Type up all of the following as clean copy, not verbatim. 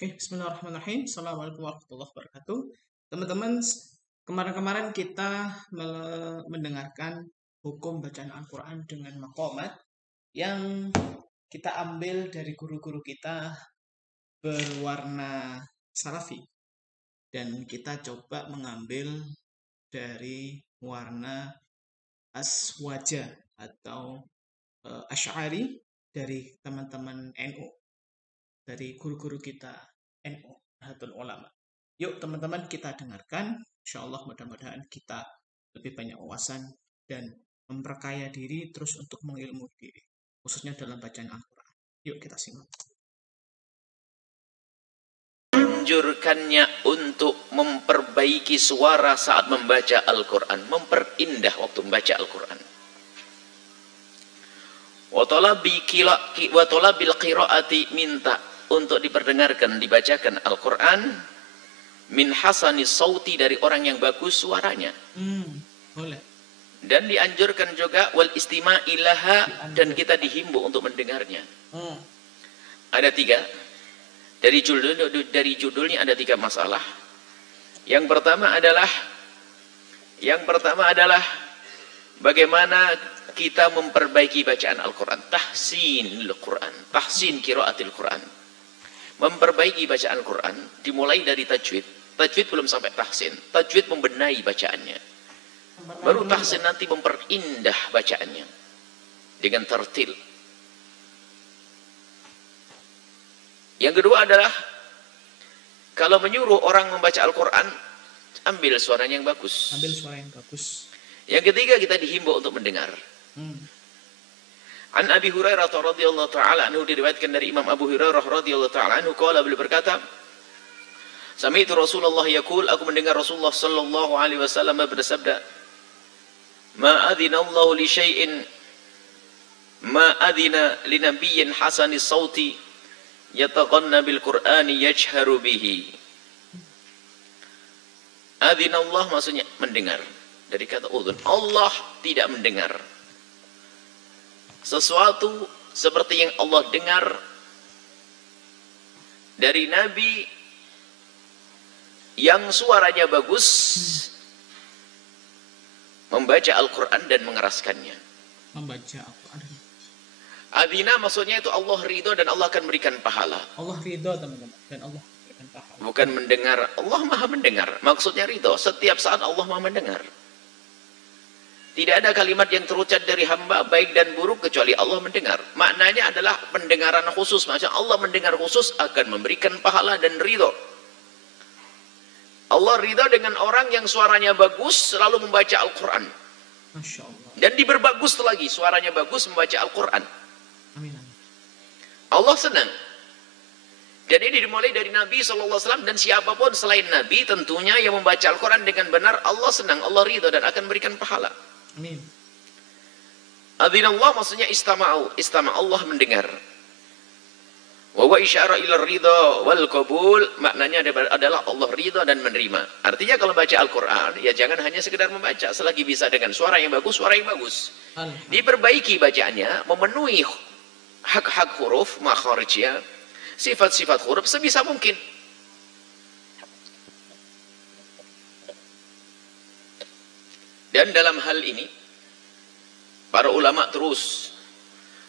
Oke, bismillahirrahmanirrahim. Assalamualaikum warahmatullahi wabarakatuh. Teman-teman, kemarin-kemarin kita mendengarkan hukum bacaan Al-Quran dengan maqamat yang kita ambil dari guru-guru kita berwarna salafi. Dan kita coba mengambil dari warna aswaja atau asy'ari dari teman-teman NU. Dari guru-guru kita NU, Nahdlatul Ulama. Yuk teman-teman kita dengarkan, insya Allah mudah-mudahan kita lebih banyak wawasan dan memperkaya diri terus untuk mengilmu diri, khususnya dalam bacaan Al-Quran. Yuk kita simak. Anjurkannya untuk memperbaiki suara saat membaca Al-Quran, memperindah waktu membaca Al-Quran. Wa talabil qiraati, minta untuk diperdengarkan, dibacakan Al-Quran min hasani sauti, dari orang yang bagus suaranya. Boleh. Dan dianjurkan juga wal istima' ilaha, dan kita dihimbau untuk mendengarnya. Ada tiga. Dari judulnya ada tiga masalah. Yang pertama adalah bagaimana kita memperbaiki bacaan Al-Quran. Tahsin Al-Quran, tahsin qiraatil Quran. Memperbaiki bacaan Al-Quran dimulai dari tajwid. Tajwid belum sampai tahsin. Tajwid membenahi bacaannya. Baru tahsin nanti memperindah bacaannya dengan tartil. Yang kedua adalah kalau menyuruh orang membaca Al-Quran, ambil suaranya yang bagus. Ambil suara yang bagus. Yang ketiga, kita dihimbau untuk mendengar. An Abi Hurairah radhiyallahu taala anhu, diriwayatkan dari Imam Abu Hurairah radhiyallahu taala anhu, qala, beliau berkata, sami'tu Rasulullah yaqul, aku mendengar Rasulullah sallallahu alaihi wasallam bersabda, ma adzina Allah li syai'in ma adzina li nabiyyin hasani sauti yataghanna bil Qur'ani yajharu bihi. Adzina Allah maksudnya mendengar, dari kata udhun. Allah tidak mendengar sesuatu seperti yang Allah dengar dari Nabi yang suaranya bagus membaca Al-Quran dan mengeraskannya. Membaca Al-Quran. Adina maksudnya itu Allah ridho dan Allah akan berikan pahala. Allah ridho teman-teman, dan Allah berikan pahala. Bukan mendengar, Allah maha mendengar. Maksudnya ridho, setiap saat Allah maha mendengar. Tidak ada kalimat yang terucap dari hamba baik dan buruk kecuali Allah mendengar. Maknanya adalah pendengaran khusus. Maksudnya Allah mendengar khusus akan memberikan pahala dan ridho. Allah ridho dengan orang yang suaranya bagus selalu membaca Al-Quran. Masya Allah. Dan diperbagus lagi, suaranya bagus membaca Al-Quran. Amin. Allah senang. Dan ini dimulai dari Nabi SAW, dan siapapun selain Nabi tentunya yang membaca Al-Quran dengan benar, Allah senang, Allah ridho dan akan berikan pahala. Amin. Adzinallah maksudnya istama'u, Allah mendengar. Wa isyara ila ridha wal qabul, maknanya adalah Allah ridha dan menerima. Artinya kalau baca Al-Quran, ya jangan hanya sekedar membaca, selagi bisa dengan suara yang bagus, suara yang bagus. Diperbaiki bacaannya, memenuhi hak-hak huruf, makharijnya, sifat-sifat huruf sebisa mungkin. Dan dalam hal ini, para ulama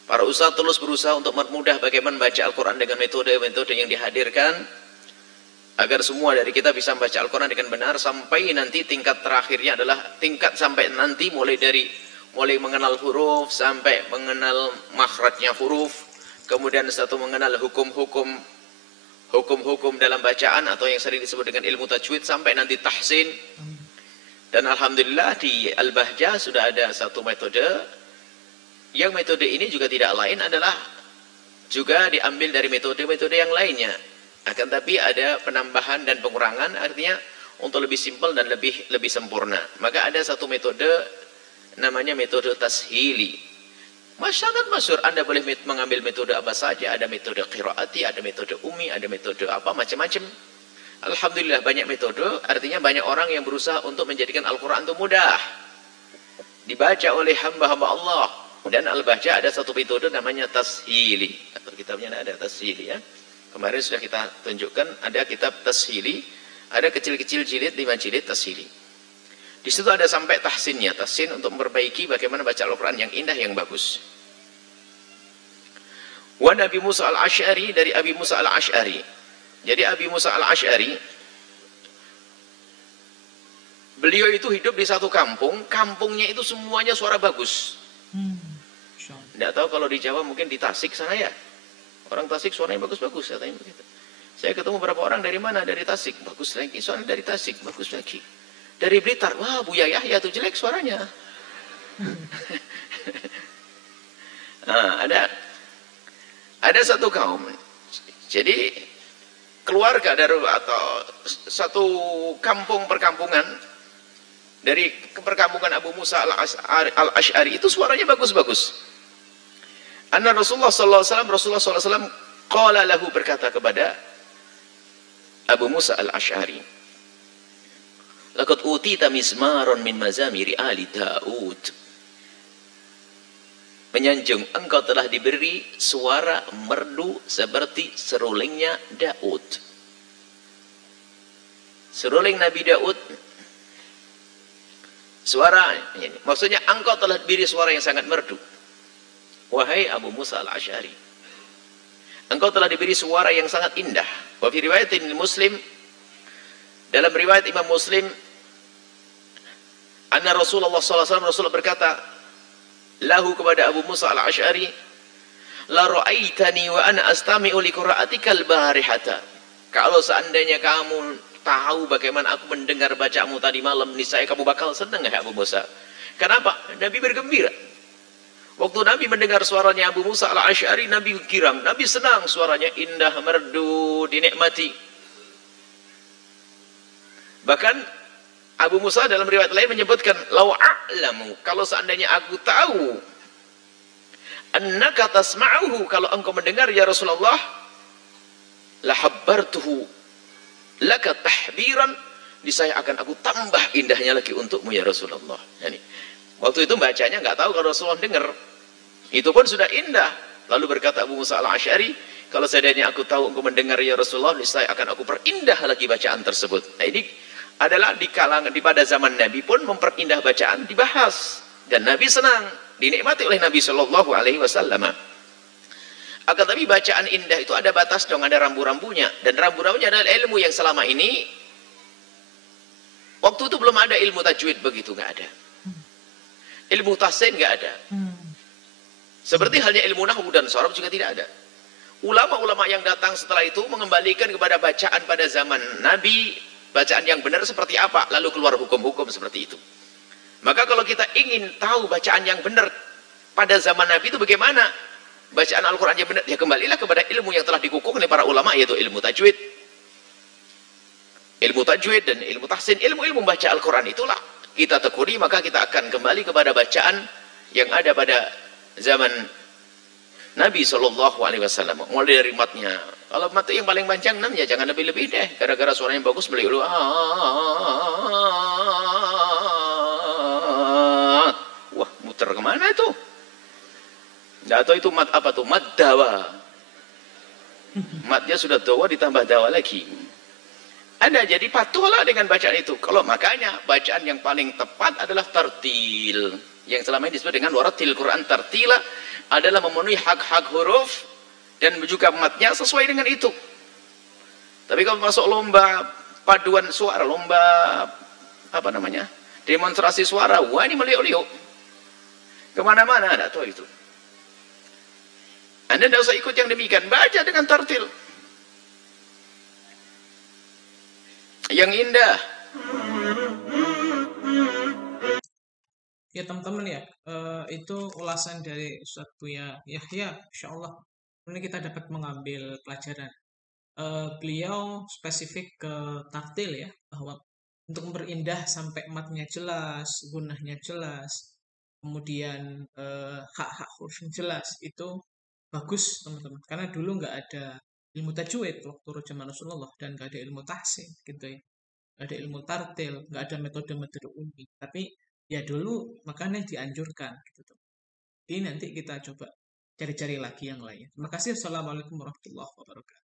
para ustaz terus berusaha untuk mempermudah bagaimana membaca Al-Quran dengan metode-metode yang dihadirkan, agar semua dari kita bisa membaca Al-Quran dengan benar, sampai nanti tingkat terakhirnya adalah tingkat sampai nanti mulai mengenal huruf, sampai mengenal makhrajnya huruf, kemudian satu mengenal hukum-hukum dalam bacaan atau yang sering disebut dengan ilmu tajwid, sampai nanti tahsin. Dan alhamdulillah di Al-Bahjah sudah ada satu metode, yang metode ini juga tidak lain adalah juga diambil dari metode-metode yang lainnya. Akan tapi ada penambahan dan pengurangan, artinya untuk lebih simpel dan lebih sempurna. Maka ada satu metode namanya metode tashili. Sangat masyhur, Anda boleh mengambil metode apa saja, ada metode qiraati, ada metode umi, ada metode apa, macam-macam. Alhamdulillah banyak metode, artinya banyak orang yang berusaha untuk menjadikan Al-Quran itu mudah dibaca oleh hamba-hamba Allah. Dan Al-Bahjah ada satu metode namanya tashili, atau kitabnya ada tashili ya. Kemarin sudah kita tunjukkan ada kitab tashili, ada kecil-kecil jilid, 5 jilid tashili. Di situ ada sampai tahsinnya, tahsin untuk memperbaiki bagaimana baca Al-Quran yang indah, yang bagus. Wa Nabi Musa al-Ash'ari, dari Abi Musa al-Ash'ari. Jadi Abi Musa al-Ash'ari, beliau itu hidup di satu kampung, kampungnya itu semuanya suara bagus. Tidak tahu kalau di Jawa, mungkin di Tasik sana ya. Orang Tasik suaranya bagus-bagus, katanya begitu. Saya ketemu beberapa orang dari mana? Dari Tasik, bagus lagi. Suaranya dari Tasik, bagus lagi. Dari Blitar, wah Buya Yahya tuh jelek suaranya. Nah, ada satu kaum. Jadi keluarga dari atau satu kampung perkampungan dari perkampungan Abu Musa al-Ash'ari itu suaranya bagus-bagus. Anna Rasulullah sallallahu alaihi wasallam qala lahu, berkata kepada Abu Musa al-Ash'ari, laqad utita mizmaron min mazamiri ali Daud. Menyanjung, engkau telah diberi suara merdu seperti serulingnya Daud. Seruling Nabi Daud, suara, maksudnya engkau telah diberi suara yang sangat merdu. Wahai Abu Musa al-Ash'ari, engkau telah diberi suara yang sangat indah. Wa fi riwayatin Muslim, dalam riwayat Imam Muslim, anna Rasulullah sallallahu alaihi wasallam, Rasulullah berkata lahu, kepada Abu Musa al-Ash'ari, la ra'aitani wa ana astami'u li qira'atikal barihata. Kalau seandainya kamu tahu bagaimana aku mendengar bacaanmu tadi malam, niscaya kamu bakal senang ya Abu Musa. Kenapa? Nabi bergembira. Waktu Nabi mendengar suaranya Abu Musa al-Ash'ari, Nabi girang, Nabi senang, suaranya indah, merdu, dinikmati. Bahkan Abu Musa dalam riwayat lain menyebutkan, lau a'lamu, kalau seandainya aku tahu, annaka tasma'uhu, kalau engkau mendengar ya Rasulullah, la habbartuhu laka tahbiran, niscaya akan aku tambah indahnya lagi untukmu ya Rasulullah. Yani, waktu itu bacanya nggak tahu kalau Rasulullah dengar, itu pun sudah indah. Lalu berkata Abu Musa al-Ash'ari, kalau seandainya aku tahu engkau mendengar ya Rasulullah, niscaya akan aku perindah lagi bacaan tersebut. Nah, ini adalah di kalangan, pada zaman Nabi pun memperindah bacaan dibahas, dan Nabi senang, dinikmati oleh Nabi Shallallahu Alaihi Wasallam. Akan tapi bacaan indah itu ada batas dong, ada rambu-rambunya, dan rambu-rambunya adalah ilmu yang selama ini, waktu itu belum ada ilmu tajwid begitu, nggak ada. Ilmu tahsin nggak ada. Seperti halnya ilmu nahwu dan sharaf juga tidak ada. Ulama-ulama yang datang setelah itu mengembalikan kepada bacaan pada zaman Nabi, bacaan yang benar seperti apa, lalu keluar hukum-hukum seperti itu. Maka kalau kita ingin tahu bacaan yang benar pada zaman Nabi itu bagaimana, bacaan Al-Quran yang benar, ya kembalilah kepada ilmu yang telah dikukuhkan oleh para ulama, yaitu ilmu tajwid. Ilmu tajwid dan ilmu tahsin, ilmu-ilmu baca Al-Quran itulah kita tekuni, maka kita akan kembali kepada bacaan yang ada pada zaman Nabi Shallallahu Alaihi Wasallam. Mulai dari matnya, kalau mat yang paling panjang 6 ya jangan lebih-lebih deh, gara-gara suaranya bagus beliau wah muter kemana itu? Nggak tahu itu mat apa tuh, mat dawa. Matnya sudah dawa ditambah dawa lagi. Ada, jadi patuhlah dengan bacaan itu. Kalau makanya bacaan yang paling tepat adalah tartil, yang selama ini disebut dengan waratil Quran tartila, adalah memenuhi hak-hak huruf dan juga matnya sesuai dengan itu. Tapi kalau masuk lomba paduan suara, lomba apa namanya, demonstrasi suara, wah ini meliuk-liuk kemana-mana, tidak tahu itu. Anda tidak usah ikut yang demikian, baca dengan tartil yang indah. Ya teman-teman ya, itu ulasan dari Ustadz Buya Yahya, Insya Allah ini kita dapat mengambil pelajaran. Beliau spesifik ke tartil ya, bahwa untuk memperindah sampai matnya jelas, gunahnya jelas, kemudian hak-hak hurufnya jelas, itu bagus teman-teman. Karena dulu nggak ada ilmu tajwid waktu zaman Rasulullah, dan nggak ada ilmu tahsin gitu ya, nggak ada ilmu tartil, nggak ada metode-metode umum. Tapi ya dulu makanya dianjurkan gitu tuh. Jadi nanti kita coba cari-cari lagi yang lain. Terima kasih. Assalamualaikum warahmatullahi wabarakatuh.